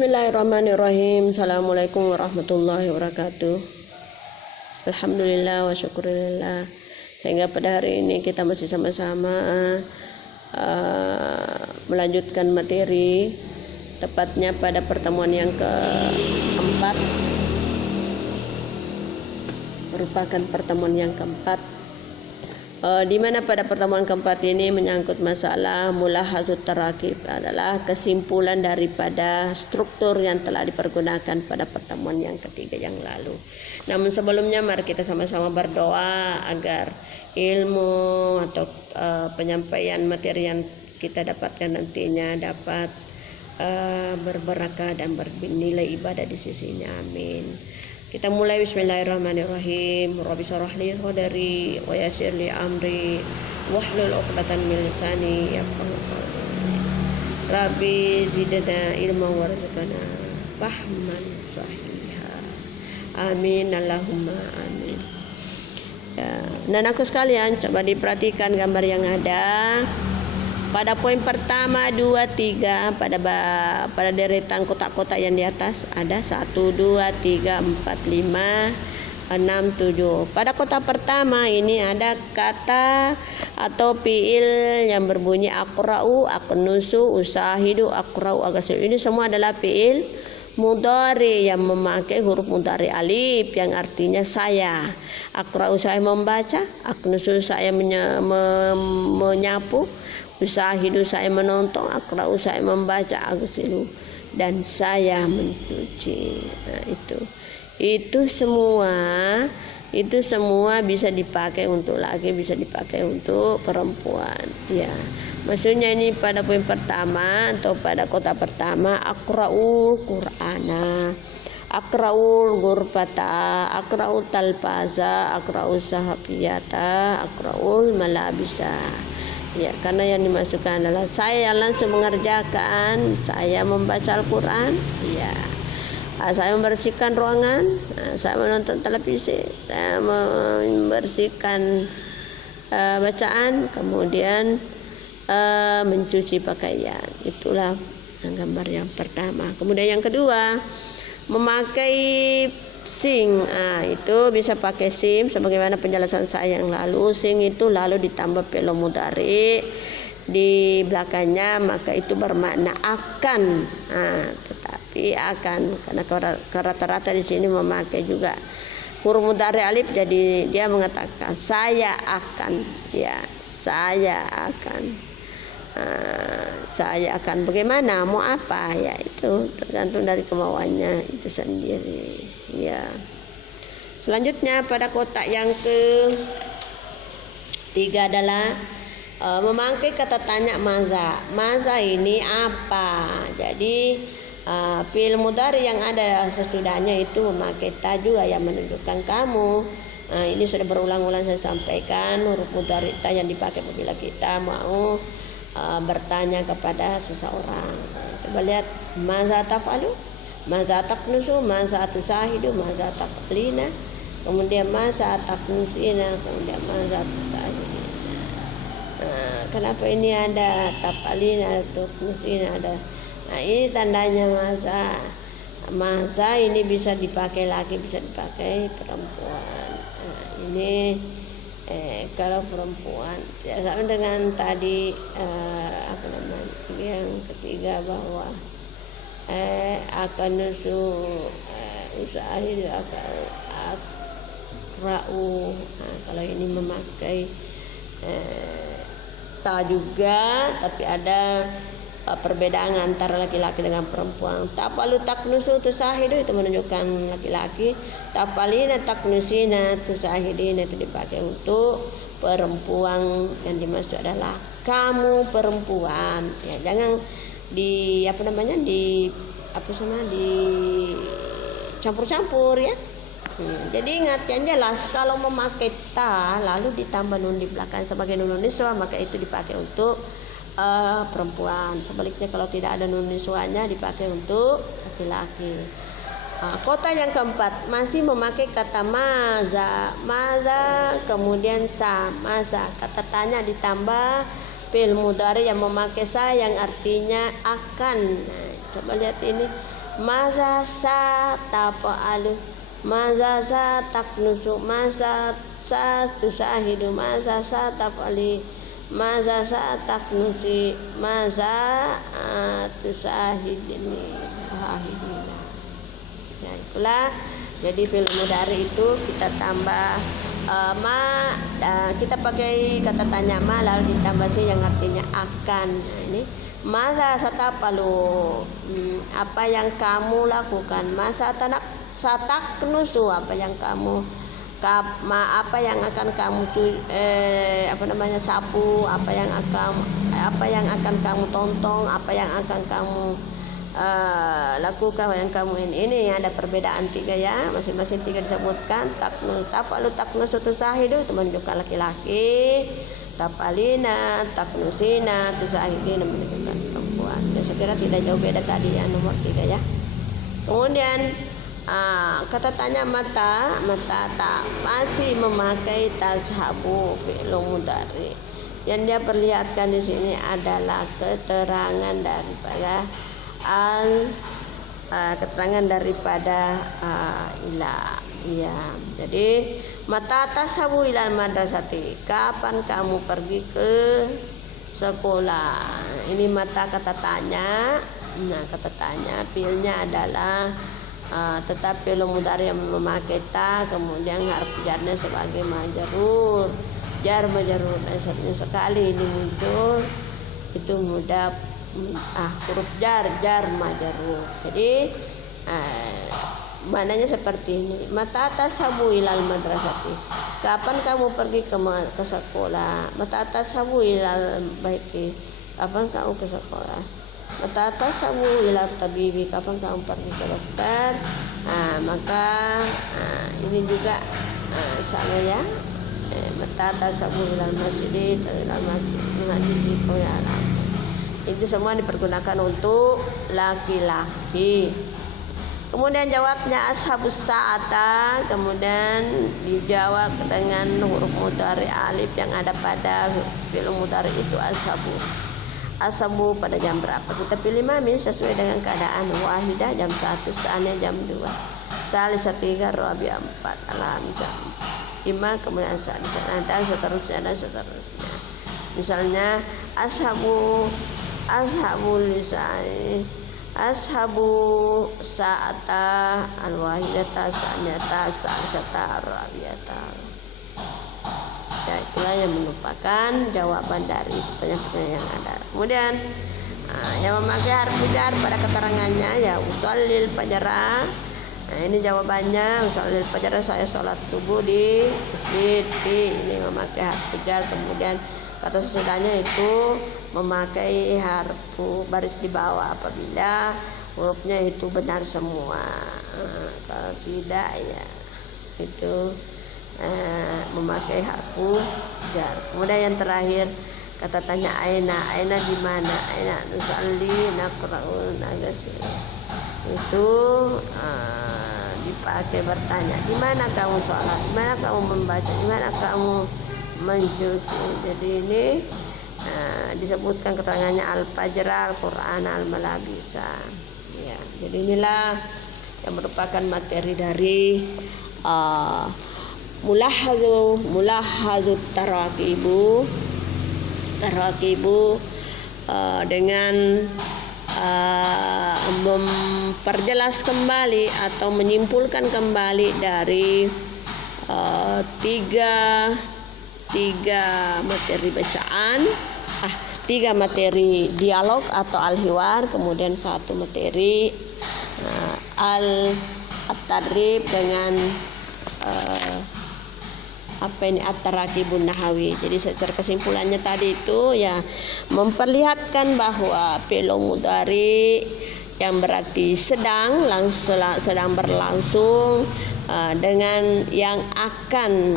Bismillahirrahmanirrahim. Assalamualaikum warahmatullahi wabarakatuh. Alhamdulillah wa syukurillah. Sehingga pada hari ini kita masih sama-sama melanjutkan materi, tepatnya pada pertemuan yang keempat, merupakan pertemuan yang keempat, di mana pada pertemuan keempat ini menyangkut masalah mulahazut tarakib, adalah kesimpulan daripada struktur yang telah dipergunakan pada pertemuan yang ketiga yang lalu. Namun sebelumnya mari kita sama-sama berdoa agar ilmu atau penyampaian materi yang kita dapatkan nantinya dapat berberakah dan bernilai ibadah di sisinya. Amin. Kita mulai. Bismillahirrahmanirrahim. Rabbi shrah li sadri wa yassir li amri wahlul 'uqdatam min lisani yafqahu qawli. Rabbi zidna ilman warzuqna fahman sahiha. Amin Allahumma amin. Ya, anakku sekalian, coba diperhatikan gambar yang ada. Pada poin pertama, 2, 3 pada deretan kotak-kotak yang di atas ada 1, 2, 3, 4, 5, 6, 7. Pada kotak pertama ini ada kata atau fiil yang berbunyi aqra'u, aqnusu, usahidu, aqra'u, agasidu. Ini semua adalah fiil mudhari yang memakai huruf mudhari alif yang artinya saya. Aqra'u saya membaca, aqnusu saya menyapu, usahidu saya menonton, aqra'u saya membaca, agasidu dan saya mencuci. Nah, itu semua bisa dipakai untuk laki, bisa dipakai untuk perempuan. Ya, maksudnya ini pada poin pertama atau pada kota pertama, aqra'ul qur'ana, aqra'ul ghurfata, aqra'ul talfaza, aqra'ul sahabiyata, aqra'ul malabisa. Ya, karena yang dimasukkan adalah saya langsung mengerjakan, saya membaca Al-Quran, ya, saya membersihkan ruangan, saya menonton televisi, saya membersihkan bacaan, kemudian mencuci pakaian. Itulah gambar yang pertama. Kemudian yang kedua, memakai sing. Itu bisa pakai sim sebagaimana penjelasan saya yang lalu. Sing itu lalu ditambah fi'il mudhari di belakangnya, maka itu bermakna akan. Tetapi akan, karena rata-rata di sini memakai juga huruf mudhari alif, jadi dia mengatakan saya akan, ya, saya akan bagaimana, mau apa, ya itu tergantung dari kemauannya itu sendiri. Ya, selanjutnya pada kotak yang ketiga adalah memakai kata tanya maza. Maza ini apa? Jadi fi'il mudhari yang ada sesudahnya itu memakai ta juga yang menunjukkan kamu. Ini sudah berulang-ulang saya sampaikan, huruf mudhari ta yang dipakai apabila kita mau bertanya kepada seseorang. Coba lihat, maza taf'alu, maza taqnusu, maza tusahidu, maza taqlina, kemudian maza taqnusina, kemudian maza tusahidina. Kenapa ini ada taqalina atau taqnusina ada? Ini tandanya maza ini bisa dipakai laki, bisa dipakai perempuan. Ini kalau perempuan tidak sama dengan tadi yang ketiga bahwa akan nusu usahidu akra'u. Kalau ini memakai ta juga, tapi ada perbedaan antara laki-laki dengan perempuan. Tapalu taknusu tusahidu itu menunjukkan laki-laki, tapalina taknusina tusahidina itu dipakai untuk perempuan. Yang dimaksud adalah kamu perempuan, ya, jangan di campur-campur, ya. Jadi ingat yang jelas, kalau memakai ta lalu ditambah nun di belakang sebagai nun niswa, maka itu dipakai untuk perempuan. Sebaliknya kalau tidak ada nun niswanya dipakai untuk laki-laki. Kota yang keempat masih memakai kata maza, kemudian sa, maza. Kata tanya ditambah fi'il mudhari yang memakai sa yang artinya akan. Coba lihat ini, Maza sa tafa'alu, maza sa taknusu, maza sa tusahidu, maza sa taf'ali, maza sa taknusi, maza tusahidini, hahidina. Ya itulah. Jadi fi'il mudhari itu kita tambah kita pakai kata tanya ma lalu ditambah si yang artinya akan. Nah, ini masa satapalu, apa yang kamu lakukan. Masa sataknusu, apa yang kamu apa yang akan kamu sapu, apa yang akan kamu tonton, apa yang akan kamu lakukan, yang kamu ini ada perbedaan 3 ya, masing-masing 3 disebutkan. Tapalu taknusu tusahidu itu menunjukkan laki-laki, tapalina taknusina tusahidina menunjukkan perempuan. Dan saya kira tidak jauh beda tadi yang nomor 3 ya. Kemudian kata tanya mata tak masih memakai tashabu fi'il mudhari. Yang dia perlihatkan di sini adalah keterangan daripada ila. Ya, jadi mata tashabu ilal madrasati, kapan kamu pergi ke sekolah. Ini mata kata tanya. Nah, kata tanya fi'ilnya adalah tetap fi'il mudhari yang memakai ta, kemudian harf jarnya sebagai majrur, jar majrur. Dan satunya sekali ini muncul itu mudhaf huruf jar majrur. Jadi maknanya seperti ini. Mata tashabu ilal madrasati, kapan kamu pergi ke sekolah. Mata tashabu ilal baiti, kapan kamu ke sekolah. Mata tashabu ilal tabibi, kapan kamu pergi ke dokter. Maka ini juga sama ya. Mata tashabu ilal masjid, ilal masjid ya. Itu semua dipergunakan untuk laki-laki. Kemudian jawabnya ashabus sa'ata, kemudian dijawab dengan huruf mudhari alif yang ada pada fi'il mudhari itu ashabu. Ashabu pada jam berapa? Kita pilih mami sesuai dengan keadaan. Wahidah jam 1, sa'anya jam 2, salisa 3, rabi'ah 4, alam jam 5, kemudian sa'adisa dan seterusnya. Misalnya ashabu lisai, ashabu sa'ata al-wahidata sa'nyata sa'sata rabiata. Ya, itulah yang merupakan jawaban dari pertanyaan-pertanyaan yang ada. Kemudian yang memakai harf jar pada keterangannya ya usallil fajra. Nah, ini jawabannya usallil fajra, saya sholat subuh di masjid. Ini memakai harf jar. Kemudian kata sesudahnya itu memakai harfu baris di bawah apabila hurufnya itu benar semua. Kalau tidak ya itu memakai harfu jar. Kemudian yang terakhir kata tanya aina di mana, aina nusalli naqra'u nagasi, itu dipakai bertanya di mana kamu sholat, di mana kamu membaca, di mana kamu mencuci. Jadi ini disebutkan keterangannya al-fajr, al-Quran, al-malabisa. Ya, jadi inilah yang merupakan materi dari mulahazut tarakibu dengan memperjelas kembali atau menyimpulkan kembali dari tiga materi bacaan, 3 materi dialog atau al-hiwar, kemudian 1 materi at-tadrib dengan at-tarakibun nahawi. Jadi secara kesimpulannya tadi itu ya memperlihatkan bahwa fi'il mudhari yang berarti sedang berlangsung dengan yang akan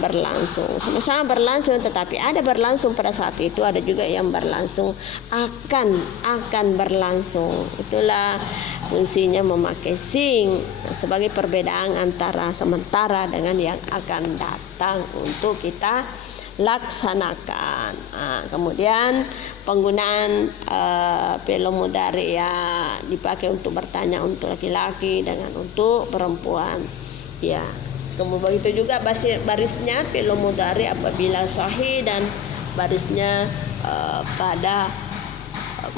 berlangsung, sama-sama berlangsung, tetapi ada berlangsung pada saat itu, ada juga yang berlangsung akan berlangsung. Itulah fungsinya memakai sing sebagai perbedaan antara sementara dengan yang akan datang untuk kita laksanakan. Kemudian penggunaan fi'il mudhari ya dipakai untuk bertanya untuk laki-laki dengan untuk perempuan. Ya. Kemudian begitu juga barisnya fi'il mudhari apabila sahih dan barisnya pada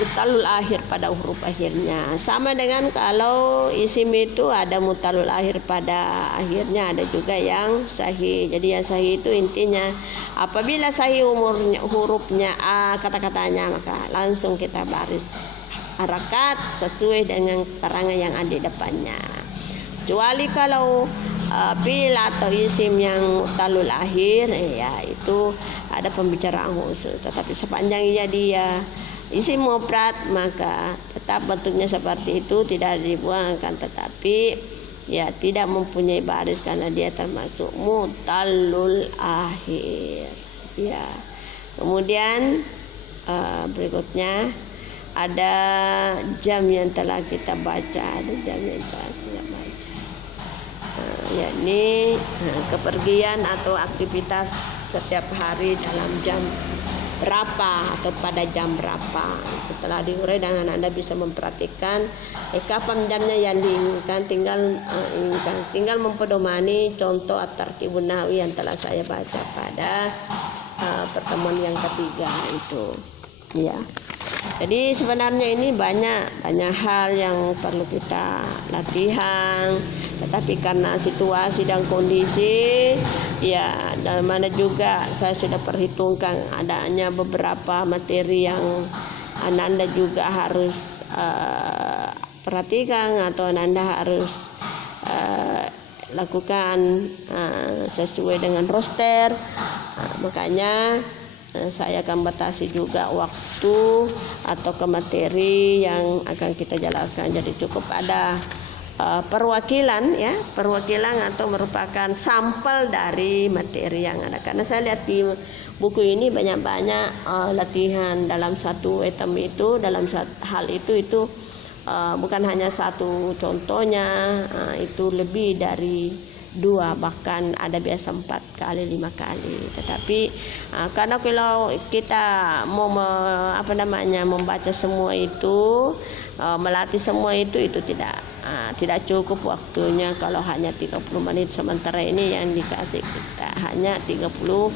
mutalul akhir pada huruf akhirnya. Sama dengan kalau isim itu ada mutalul akhir pada akhirnya, ada juga yang sahih. Jadi yang sahih itu intinya apabila sahih hurufnya a kata-katanya, maka langsung kita baris harakat sesuai dengan keterangan yang ada di depannya. Kecuali kalau fi'il atau isim yang mutalul akhir, ya itu ada pembicaraan khusus. Tetapi sepanjang dia isim mufrad, maka tetap bentuknya seperti itu, tidak dibuangkan, tetapi ya tidak mempunyai baris karena dia termasuk mutalul akhir. Ya. Kemudian berikutnya ada jam yang telah kita baca, yakni kepergian atau aktivitas setiap hari dalam jam berapa atau pada jam berapa. Itu telah diurai dengan Anda bisa memperhatikan kapan jamnya yang diinginkan, tinggal mempedomani contoh at-tarkibun nahwi yang telah saya baca pada pertemuan yang ketiga itu. Ya. Jadi sebenarnya ini banyak hal yang perlu kita latihan, tetapi karena situasi dan kondisi, ya, dan mana juga saya sudah perhitungkan adanya beberapa materi yang Anda juga harus perhatikan atau Anda harus lakukan sesuai dengan roster. Makanya saya akan batasi juga waktu atau ke materi yang akan kita jalankan. Jadi cukup ada perwakilan atau merupakan sampel dari materi yang ada. Karena saya lihat di buku ini banyak latihan dalam satu item itu, dalam hal itu bukan hanya satu contohnya, itu lebih dari 2, bahkan ada biasa 4 kali 5 kali. Tetapi karena kalau kita mau membaca semua itu, melatih semua itu tidak cukup waktunya kalau hanya 30 menit. Sementara ini yang dikasih kita hanya 30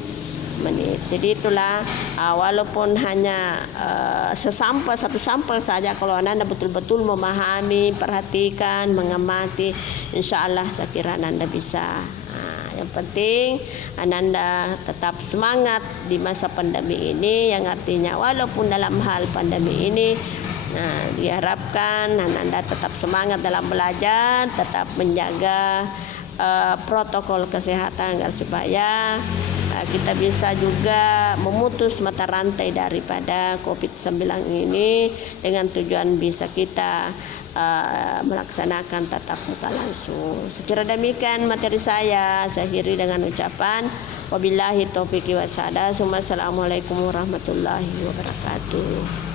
menit. Jadi itulah walaupun hanya satu sampel saja, kalau Anda betul-betul memahami, perhatikan, mengamati, insya Allah saya kira Anda bisa. Yang penting Anda tetap semangat di masa pandemi ini, yang artinya walaupun dalam hal pandemi ini diharapkan Anda tetap semangat dalam belajar, tetap menjaga protokol kesehatan agar supaya kita bisa juga memutus mata rantai daripada COVID-19 ini dengan tujuan bisa kita melaksanakan tatap muka langsung. Sekira demikian materi saya akhiri dengan ucapan wabillahi taufiq wa hidayah. Assalamualaikum warahmatullahi wabarakatuh.